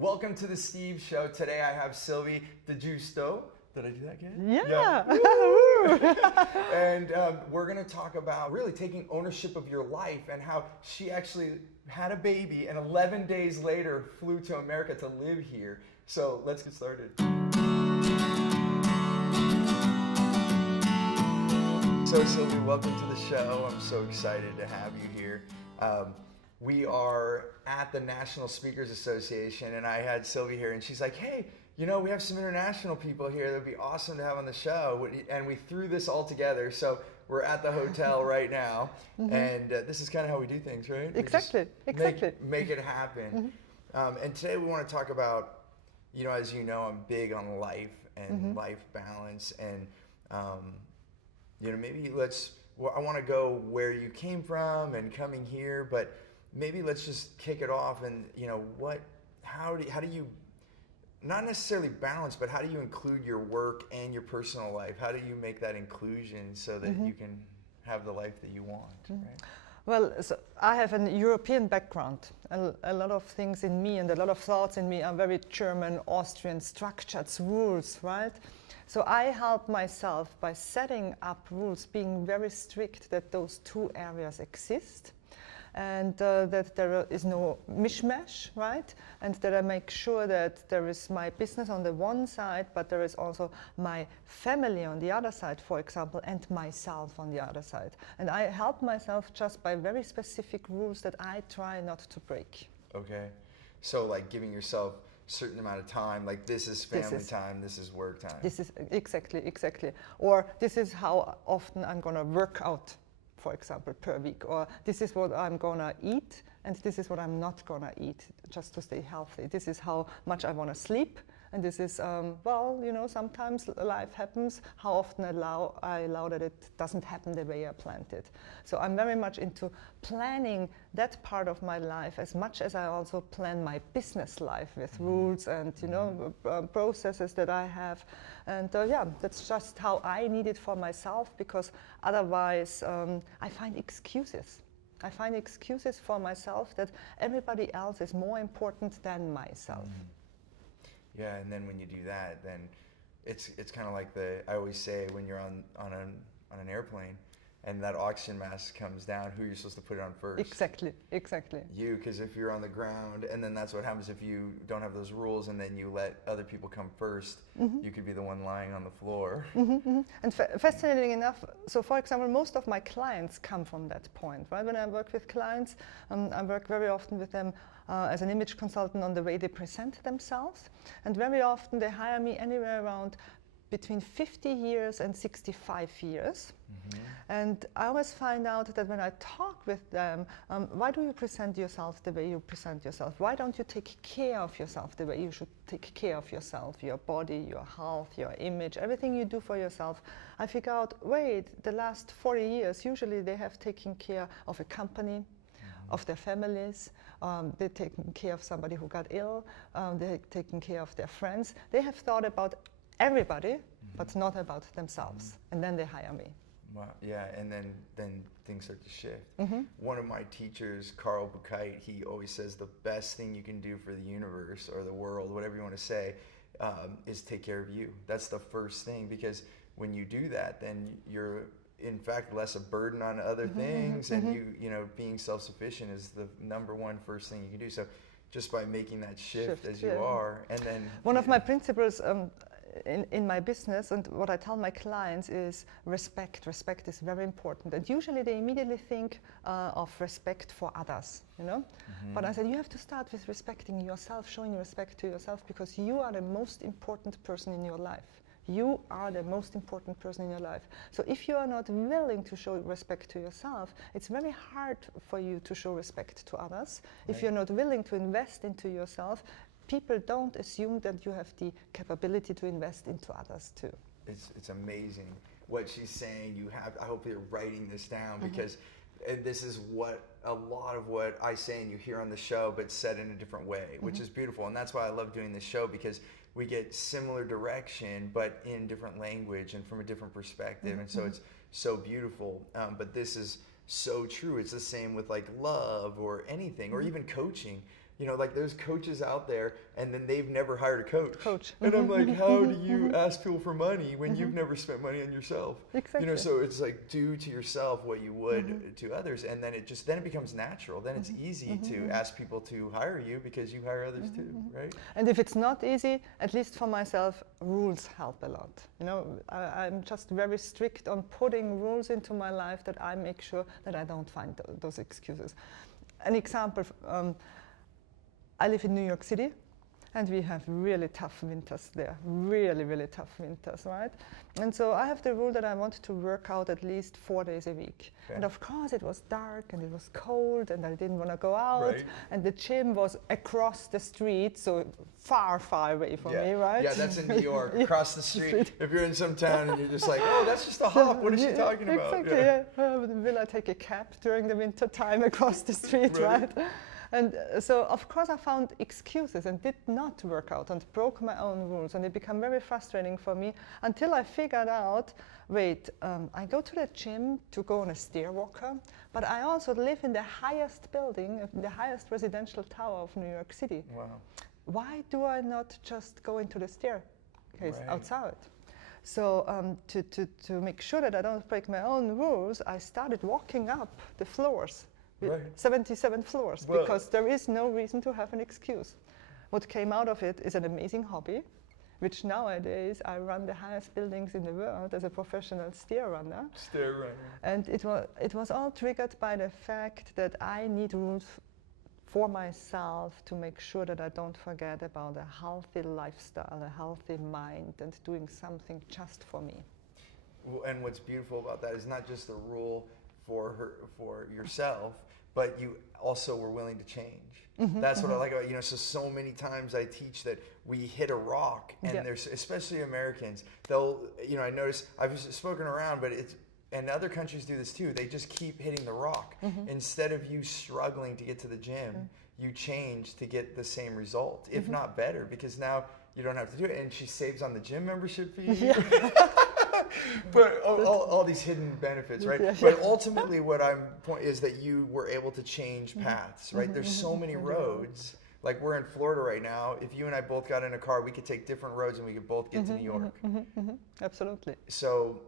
Welcome to the Steve Show. Today I have Sylvie DeGiusto. Did I do that good? Yeah. And we're going to talk about really taking ownership of your life and how she actually had a baby and 11 days later flew to America to live here. So let's get started. So Sylvie, welcome to the show. I'm so excited to have you here. We are at the National Speakers Association, and I had Sylvie here, and she's like, hey, you know, we have some international people here that would be awesome to have on the show. And we threw this all together. So we're at the hotel right now, and this is kind of how we do things, right? Exactly. Make it happen. And today we want to talk about, you know, as you know, I'm big on life and life balance, and you know, maybe I want to go where you came from and coming here, but maybe let's just kick it off and, you know, how do you, not necessarily balance, but how do you include your work and your personal life? How do you make that inclusion so that you can have the life that you want, right? Well, so I have an European background. A lot of things in me and a lot of thoughts in me are very German, Austrian, structured rules, right? So I help myself by setting up rules, being very strict that those two areas exist, and that there is no mishmash, right? And that I make sure that there is my business on the one side, but there is also my family on the other side, for example, and myself on the other side. And I help myself just by very specific rules that I try not to break. Okay. So like giving yourself a certain amount of time, like this is family time, this is work time. This is exactly. Or this is how often I'm gonna work out, for example, per week, or this is what I'm gonna eat, and this is what I'm not gonna eat, just to stay healthy. This is how much I wanna sleep, and this is, well, you know, sometimes life happens, how often I allow that it doesn't happen the way I planned it. So I'm very much into planning that part of my life as much as I also plan my business life with rules and, you know, processes that I have. And yeah, that's just how I need it for myself, because otherwise I find excuses. I find excuses for myself that everybody else is more important than myself. Yeah, and then when you do that, then it's kind of like I always say when you're on an airplane and that oxygen mask comes down, who you're supposed to put it on first? Exactly. You, because if you're on the ground, and then that's what happens if you don't have those rules and then you let other people come first, you could be the one lying on the floor. And fascinating enough, so for example, most of my clients come from that point, right? When I work with clients, I work very often with them as an image consultant on the way they present themselves, and very often they hire me anywhere around between 50 years and 65 years. And I always find out that when I talk with them, why do you present yourself the way you present yourself? Why don't you take care of yourself the way you should take care of yourself, your body, your health, your image, everything you do for yourself? I figure out, wait, the last 40 years, usually they have taken care of a company, of their families, they're taking care of somebody who got ill, they're taking care of their friends. They have thought about everybody, but not about themselves. And then they hire me. Wow. Yeah, and then things start to shift. One of my teachers, Carl Buchheit, he always says the best thing you can do for the universe or the world, whatever you want to say, is take care of you. That's the first thing, because when you do that, then you're in fact less a burden on other things, and you know, being self-sufficient is the number one first thing you can do. So just by making that shift as you are, and then one of my principles in my business, and what I tell my clients, is respect. Respect is very important, and usually they immediately think of respect for others, you know. But I said you have to start with respecting yourself, showing respect to yourself, because you are the most important person in your life. You are the most important person in your life. So if you are not willing to show respect to yourself, it's very hard for you to show respect to others. Right. If you're not willing to invest into yourself, people don't assume that you have the capability to invest into others too. It's amazing what she's saying. I hope you're writing this down, because this is what a lot of what I say and you hear on the show, but said in a different way, which is beautiful. And that's why I love doing this show, because we get similar direction, but in different language and from a different perspective. And so it's so beautiful. But this is so true. It's the same with like love or anything, or even coaching. you know, like there's coaches out there and then they've never hired a coach. And Mm-hmm. I'm like, how do you ask people for money when you've never spent money on yourself? Exactly. You know, so it's like do to yourself what you would to others, and then it becomes natural. Then it's easy to ask people to hire you because you hire others too, right? And if it's not easy, at least for myself, rules help a lot. You know, I'm just very strict on putting rules into my life that I make sure that I don't find those excuses. An example, I live in New York City, and we have really tough winters there, really, really tough winters, right? And so I have the rule that I want to work out at least 4 days a week. Okay. And of course it was dark and it was cold and I didn't want to go out. Right. And the gym was across the street, so far, far away from me, right? Yeah, that's in New York, across the street. If you're in some town and you're just like, oh, that's just a hop. What is she talking about? Exactly, yeah. Will I take a cab during the winter time across the street, right? And so, of course, I found excuses and did not work out and broke my own rules. And it became very frustrating for me until I figured out, wait, I go to the gym to go on a stair walker, but I also live in the highest building, in the highest residential tower of New York City. Wow. Why do I not just go into the staircase outside? So to make sure that I don't break my own rules, I started walking up the floors. 77 floors, because there is no reason to have an excuse. What came out of it is an amazing hobby, which nowadays I run the highest buildings in the world as a professional stair runner. Stair runner. And it was all triggered by the fact that I need rules for myself to make sure that I don't forget about a healthy lifestyle, a healthy mind, and doing something just for me. Well, and what's beautiful about that is not just a rule for yourself, but you also were willing to change. That's what I like about, you know, so many times I teach that we hit a rock, and there's, especially Americans, they'll, you know, I notice, I've spoken around, but it's, and other countries do this too, they just keep hitting the rock. Instead of you struggling to get to the gym, you change to get the same result, if not better, because now you don't have to do it, and she saves on the gym membership fee. But all these hidden benefits, right? But ultimately what I'm point is that you were able to change paths, right? There's so many roads. Like we're in Florida right now. If you and I both got in a car, we could take different roads and we could both get to New York. Absolutely. So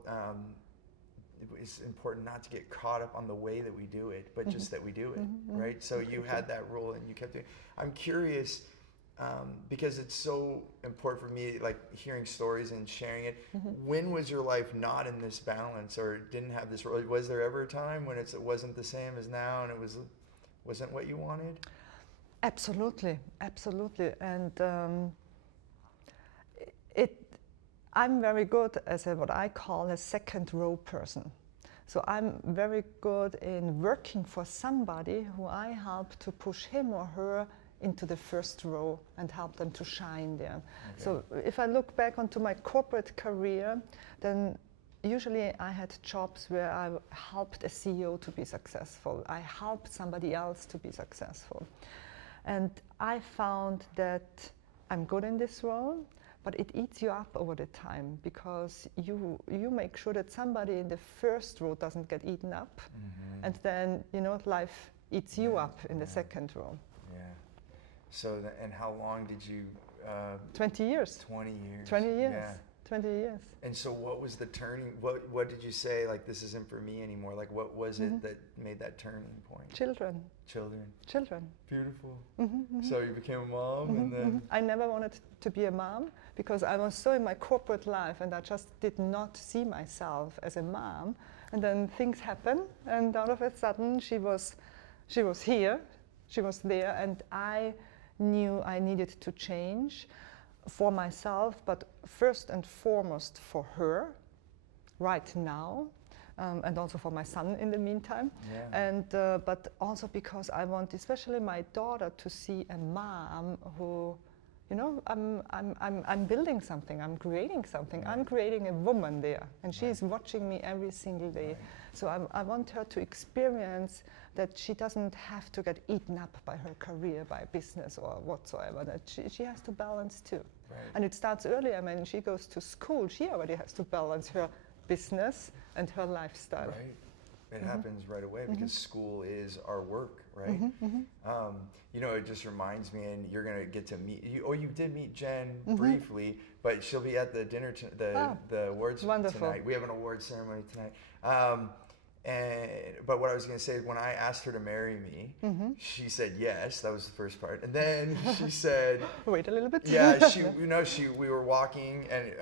it's important not to get caught up on the way that we do it, but just that we do it, right? So you had that rule and you kept doing it. I'm curious, because it's so important for me, like hearing stories and sharing it. When was your life not in this balance or didn't have this role? Was there ever a time when it wasn't the same as now and it wasn't what you wanted? Absolutely, absolutely. And I'm very good as what I call a second row person. So I'm very good in working for somebody who I help to push him or her into the first row and help them to shine there. So if I look back onto my corporate career, then usually I had jobs where I helped a CEO to be successful. I helped somebody else to be successful. And I found that I'm good in this role, but it eats you up over the time because you make sure that somebody in the first row doesn't get eaten up, and then, you know, life eats you up in the second row. So, and how long did you? 20 years. 20 years. 20 years. Yeah. 20 years. And so what was the turning, what did you say, like, this isn't for me anymore? Like, what was it that made that turning point? Children. Children. Beautiful. So you became a mom and then? I never wanted to be a mom because I was so in my corporate life and I just did not see myself as a mom. And then things happen and all of a sudden she was here, she was there, and I knew I needed to change for myself, but first and foremost for her right now, and also for my son in the meantime. And but also because I want especially my daughter to see a mom who, you know, I'm building something, I'm creating something, I'm creating a woman there, and she's watching me every single day. So I want her to experience that she doesn't have to get eaten up by her career, by business or whatsoever, that she has to balance too. And it starts earlier. I mean, she goes to school, she already has to balance her business and her lifestyle. It happens right away because school is our work. right? You know, it just reminds me, and you're gonna get to meet you. Or you did meet Jen briefly, but she'll be at the dinner, the awards tonight. We have an awards ceremony tonight. But what I was gonna say is, when I asked her to marry me, she said yes. That was the first part, and then she said, "Wait a little bit." Yeah, we were walking, and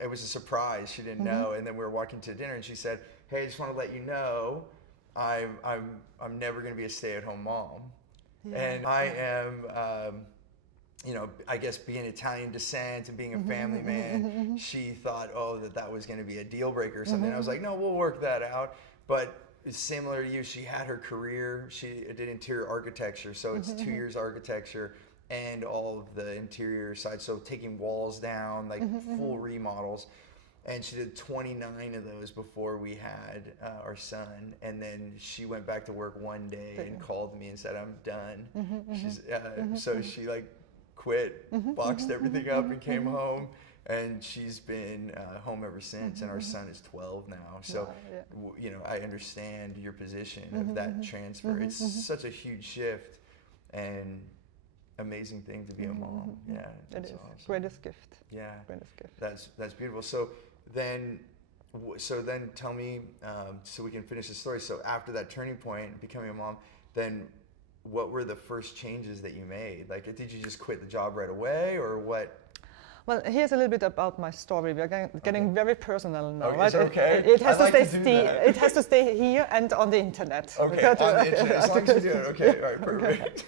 it was a surprise. She didn't know, and then we were walking to dinner, and she said, "Hey, I just want to let you know, I'm never gonna be a stay-at-home mom." Yeah. And I am, you know, I guess being Italian descent and being a family man, she thought, that was going to be a deal breaker or something. I was like, no, we'll work that out. But similar to you, she had her career. She did interior architecture, so it's 2 years architecture and all of the interior side. So taking walls down, like full remodels. And she did 29 of those before we had our son. And then she went back to work one day and called me and said, I'm done. So she like quit, boxed everything up and came home. And she's been home ever since. And our son is 12 now. So, you know, I understand your position of that transfer. It's such a huge shift and amazing thing to be a mom. Yeah, it is. Awesome. Greatest gift. Yeah, greatest gift. That's beautiful. So then tell me, so we can finish the story. So after that turning point, becoming a mom, then what were the first changes that you made? Like, did you just quit the job right away, or what? Well, here's a little bit about my story. We're getting very personal now, right? Okay. It has to stay. It has to stay here and on the internet. Okay. On the internet, as long as you do it. Okay. All right. Perfect.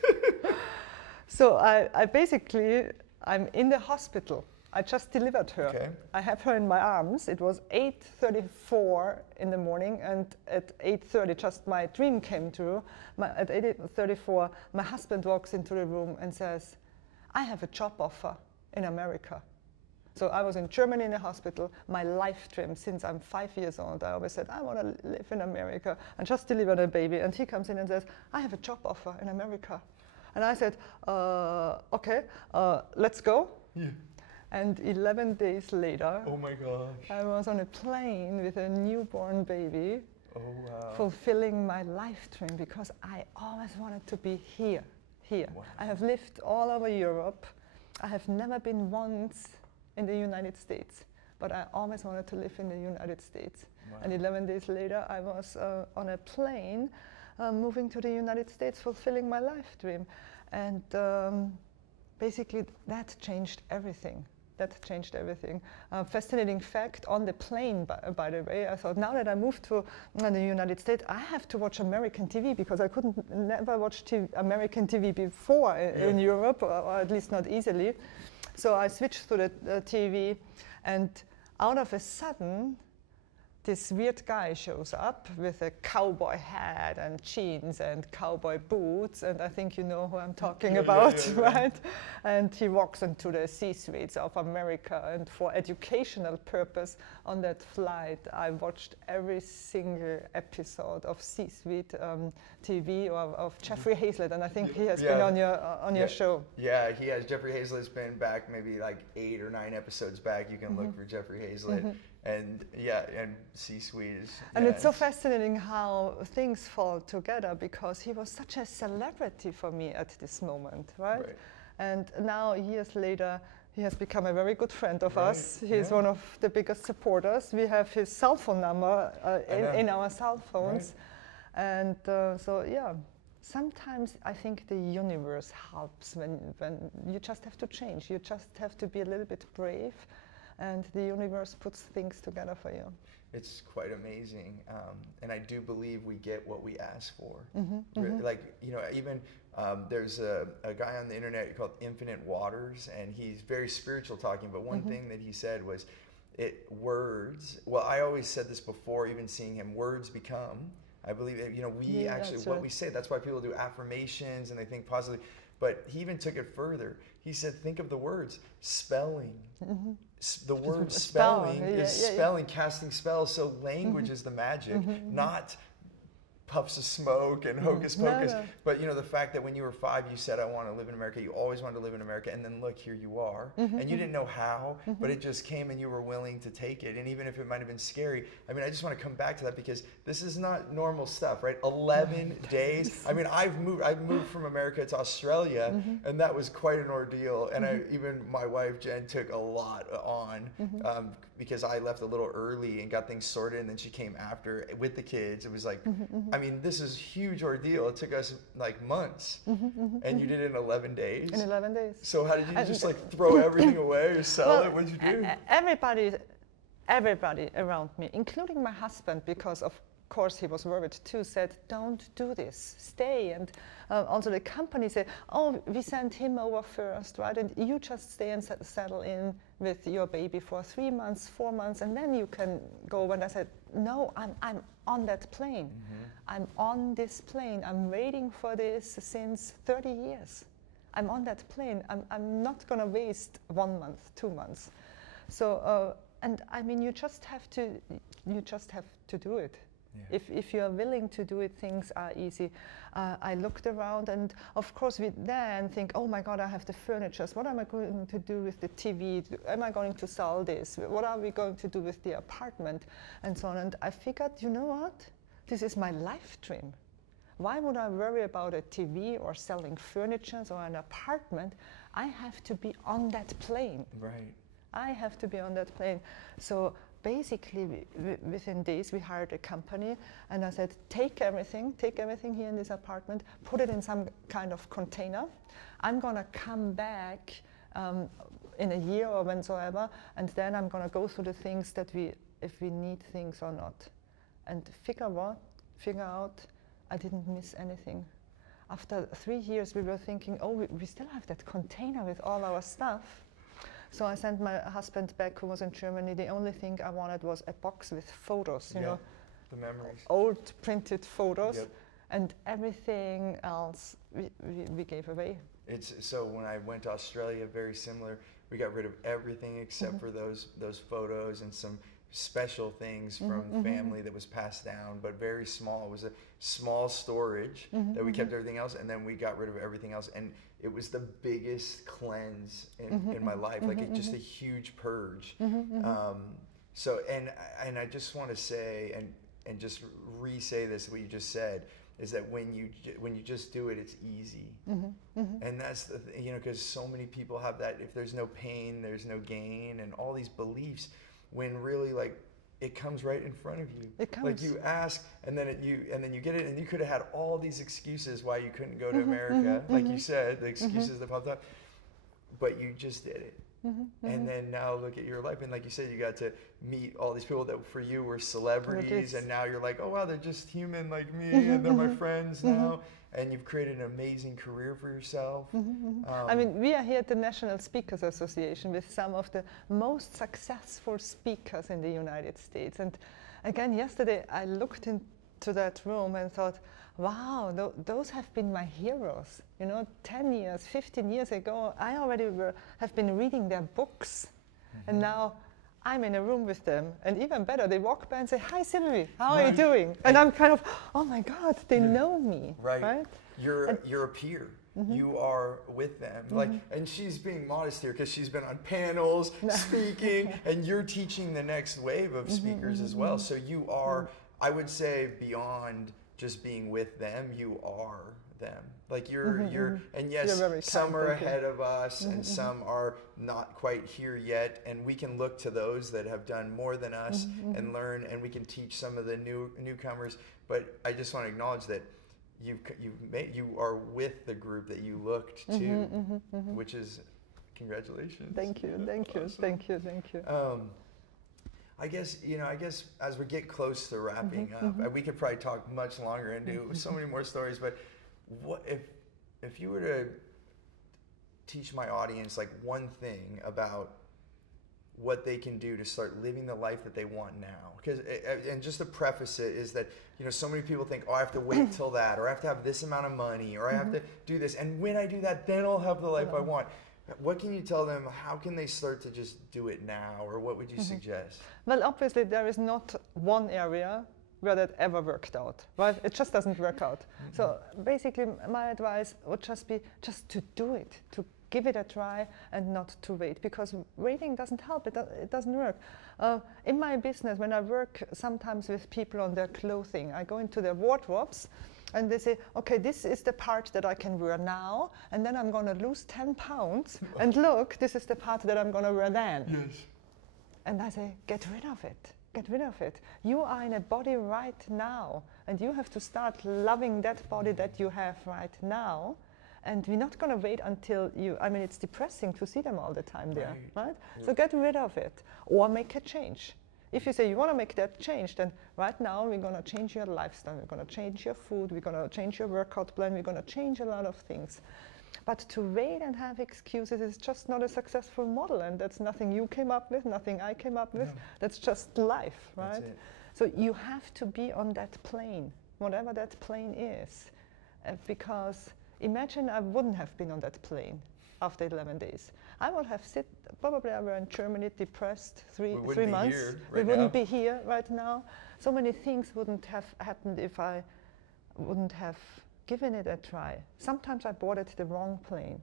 So I basically, I'm in the hospital. I just delivered her. Okay. I have her in my arms. It was 8:34 in the morning, and at 8:30, just my dream came true. At 8:34, my husband walks into the room and says, I have a job offer in America. So I was in Germany in a hospital. My life dream since I'm 5 years old, I always said, I want to live in America, and just delivered a baby. And he comes in and says, I have a job offer in America. And I said, okay, let's go. Yeah. And 11 days later, oh my gosh, I was on a plane with a newborn baby, fulfilling my life dream, because I always wanted to be here. Wow. I have lived all over Europe. I have never been once in the United States, but I always wanted to live in the United States. Wow. And 11 days later, I was on a plane, moving to the United States, fulfilling my life dream. And basically, that changed everything. Fascinating fact, on the plane, by the way, I thought, now that I moved to the United States, I have to watch American TV, because I never watch American TV before in Europe, or at least not easily. So I switched to the TV, and out of a sudden, this weird guy shows up with a cowboy hat and jeans and cowboy boots, and I think you know who I'm talking about, right? And he walks into the C-suites of America, and for educational purpose on that flight, I watched every single episode of C-suite TV of Jeffrey Hazlett, and I think he has been on your show. Yeah, he has. Jeffrey Hazlett's been back maybe like 8 or 9 episodes back. You can look for Jeffrey Hazlett. And C-suite is... And it's so fascinating how things fall together, because he was such a celebrity for me at this moment, right? And now, years later, he has become a very good friend of us. He's one of the biggest supporters. We have his cell phone number in our cell phones. And sometimes I think the universe helps when you just have to change. You just have to be a little bit brave, and the universe puts things together for you. It's quite amazing, and I do believe we get what we ask for. Like, you know, even there's a guy on the internet called Infinite Waters, and he's very spiritual talking, but one thing that he said was, words, well, I always said this before even seeing him, words become. I believe, you know, we actually, what we say, that's why people do affirmations and they think positively, but he even took it further. He said, think of the words, spelling. The word spelling is spelling, casting spells. So language is the magic, not puffs of smoke and hocus pocus. No. But you know, the fact that when you were 5, you said, I want to live in America. You always wanted to live in America. And then look, here you are. And you didn't know how, but it just came and you were willing to take it. And even if it might have been scary, I mean, I just want to come back to that because this is not normal stuff, right? 11 days. I mean, I've moved from America to Australia, and that was quite an ordeal. And even my wife, Jen, took a lot on because I left a little early and got things sorted, and then she came after with the kids. It was like, I mean, this is a huge ordeal. It took us like months, and you did it in 11 days. In 11 days. So how did you just like throw everything away or sell it? What did you do? Everybody around me, including my husband, because of course he was worried too, said, don't do this, stay. And also the company said, oh, we sent him over first, right? And you just stay and settle in with your baby for 3 months, 4 months, and then you can go. And I said, no, I'm on that plane. I'm on this plane. I'm waiting for this since 30 years. I'm on that plane. I'm not going to waste 1 month, 2 months. So, and I mean, you just have to do it. Yeah. If you are willing to do it, things are easy. I looked around, and of course we then think, oh my God, I have the furniture. What am I going to do with the TV? Am I going to sell this? What are we going to do with the apartment? And so on. And I figured, you know what? This is my life dream. Why would I worry about a TV or selling furniture or an apartment? I have to be on that plane. Right. I have to be on that plane. So basically, within days, we hired a company, and I said, take everything here in this apartment, put it in some kind of container. I'm going to come back in a year or whensoever, and then I'm going to go through the things that if we need things or not. And figure out I didn't miss anything. After 3 years, we were thinking, oh, we still have that container with all our stuff. So I sent my husband back, who was in Germany. The only thing I wanted was a box with photos, you know, the memories, old printed photos, and everything else we gave away. So when I went to Australia, very similar. We got rid of everything except for those photos and some special things from family that was passed down, but very small. It was a small storage that we kept everything else, and then we got rid of everything else. And it was the biggest cleanse in my life, like just a huge purge. So, and I just want to say, and just re-say this, what you just said, is that when you just do it, it's easy. And that's the thing, you know, because so many people have that, if there's no pain, there's no gain, and all these beliefs, when really, like, it comes right in front of you. It comes. Like, you ask, and then you get it, and you could have had all these excuses why you couldn't go to America, like you said, the excuses that popped up, but you just did it. And then now look at your life, and like you said, you got to meet all these people that for you were celebrities, and now you're like, oh wow, they're just human like me, and they're my friends now. And you've created an amazing career for yourself. I mean, we are here at the National Speakers Association with some of the most successful speakers in the United States. And again, yesterday I looked into that room and thought, wow, those have been my heroes. You know, 10 years, 15 years ago, I already have been reading their books. And now I'm in a room with them, and even better, they walk by and say, hi, Sylvie, how are you doing? And I'm kind of, oh my God, they know me. Right? You're a peer. You are with them. Like, and she's being modest here because she's been on panels, speaking, and you're teaching the next wave of speakers as well. So you are, I would say, beyond just being with them, you are them. Like you're and yes, some are ahead of us and some are not quite here yet, and we can look to those that have done more than us and learn, and we can teach some of the newcomers. But I just want to acknowledge that you are with the group that you looked to, which is, congratulations. Thank you, thank you, awesome. Thank you. I guess as we get close to wrapping up, we could probably talk much longer and do so many more stories, but what if you were to teach my audience like one thing about what they can do to start living the life that they want now? Because, and just to preface it, is that, you know, so many people think, oh, I have to wait till that, or I have to have this amount of money, or I have to do this, and when I do that, then I'll have the life I want. What can you tell them? How can they start to just do it now, or what would you suggest? Well, obviously there is not one area where that ever worked out, right? It just doesn't work out. So basically my advice would just be just to do it, to give it a try and not to wait, because waiting doesn't help, it doesn't work. In my business, when I work sometimes with people on their clothing, I go into their wardrobes and they say, okay, this is the part that I can wear now, and then I'm gonna lose 10 pounds, and look, this is the part that I'm gonna wear then. Yes. And I say, get rid of it. Get rid of it. You are in a body right now, and you have to start loving that body that you have right now. And we're not going to wait until it's depressing to see them all the time there, right? Yeah. So get rid of it, or make a change. If you say you want to make that change, then right now we're going to change your lifestyle, we're going to change your food, we're going to change your workout plan, we're going to change a lot of things. But to wait and have excuses is just not a successful model, and that's nothing you came up with, nothing I came up with. No. That's just life, right? So you have to be on that plane, whatever that plane is, because imagine I wouldn't have been on that plane after 11 days. I would have probably I were in Germany depressed three months. We wouldn't be here right now. So many things wouldn't have happened if I wouldn't have given it a try. Sometimes I boarded the wrong plane,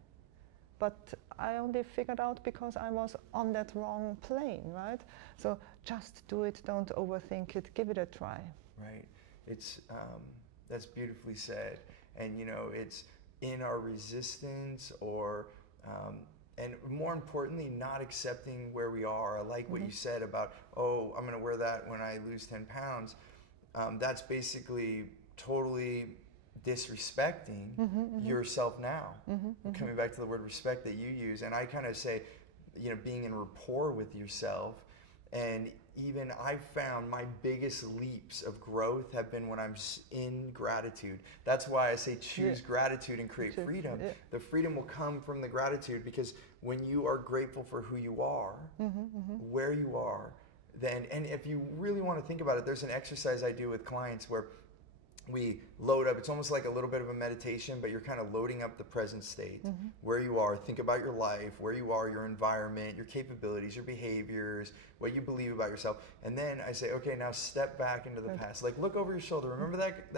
but I only figured out because I was on that wrong plane, right? So just do it, don't overthink it, give it a try. Right, it's, that's beautifully said. And it's in our resistance and more importantly, not accepting where we are. I like what you said about, oh, I'm gonna wear that when I lose 10 pounds. That's basically totally disrespecting yourself now. Coming back to the word respect that you use, and I kind of say, being in rapport with yourself. And even I've found my biggest leaps of growth have been when I'm in gratitude. That's why I say choose gratitude and create freedom. The freedom will come from the gratitude, because when you are grateful for who you are, where you are, then, and if you really want to think about it, there's an exercise I do with clients where we load up, it's almost like a little bit of a meditation, but you're kind of loading up the present state, where you are, think about your life, where you are, your environment, your capabilities, your behaviors, what you believe about yourself. And then I say, okay, now step back into the past. Like, look over your shoulder. Remember that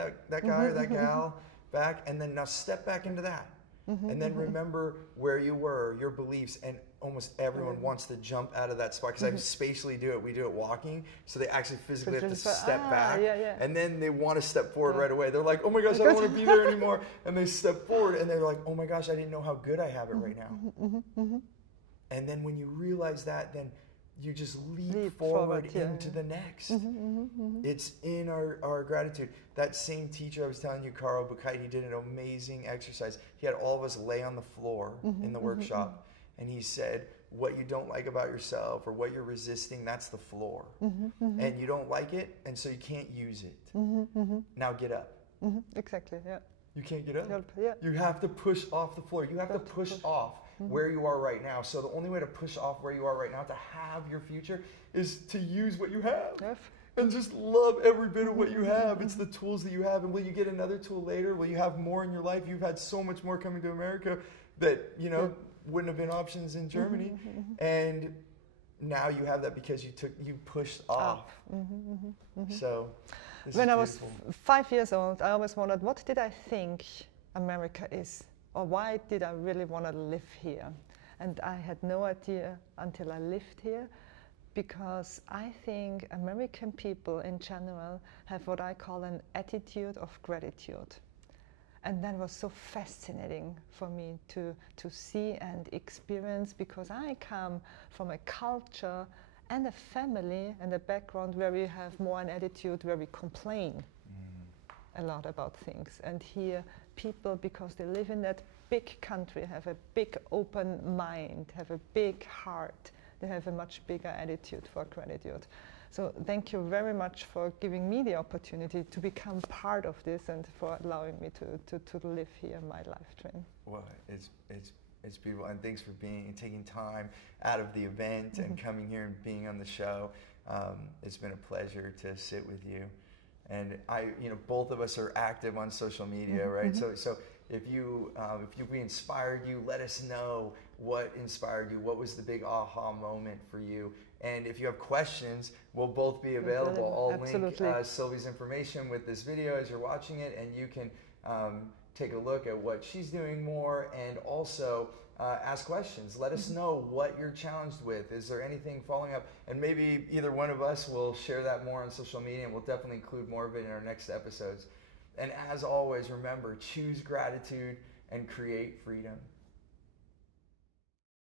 guy or that gal back? And then now step back into that. And then remember where you were, your beliefs, and almost everyone wants to jump out of that spot, because I spatially do it. We do it walking, so they actually physically have to step back, and then they want to step forward right away. They're like, oh my gosh, I don't want to be there anymore, and they step forward, and they're like, oh my gosh, I didn't know how good I have it right now. And then when you realize that, then you just leap forward into the next. It's in our gratitude. That same teacher I was telling you, Carl Buchheit, he did an amazing exercise. He had all of us lay on the floor in the workshop, and he said, what you don't like about yourself or what you're resisting, that's the floor. And you don't like it, and so you can't use it. Now get up. Exactly, yeah. You can't get up. You have to push off the floor. You have to push off where you are right now. So the only way to push off where you are right now to have your future is to use what you have. And just love every bit of what you have. It's the tools that you have. And will you get another tool later? Will you have more in your life? You've had so much more coming to America that, wouldn't have been options in Germany. And now you have that because you pushed off. So when I was 5 years old, I always wondered, what did I think America is? Or why did I really want to live here? And I had no idea until I lived here, because I think American people in general have what I call an attitude of gratitude. And that was so fascinating for me to see and experience, because I come from a culture and a family and a background where we have more an attitude where we complain a lot about things. And here people, because they live in that big country, have a big open mind, have a big heart. They have a much bigger attitude for gratitude. So thank you very much for giving me the opportunity to become part of this and for allowing me to live here my life dream. Well, it's beautiful, and thanks for taking time out of the event and coming here and being on the show. It's been a pleasure to sit with you. And both of us are active on social media, right? So if we inspired you, let us know. what inspired you, what was the big aha moment for you. And if you have questions, we'll both be available. I'll link Sylvie's information with this video as you're watching it, and you can take a look at what she's doing more, and also ask questions. Let us know what you're challenged with. Is there anything following up? And maybe either one of us will share that more on social media, and we'll definitely include more of it in our next episodes. And as always, remember, choose gratitude and create freedom.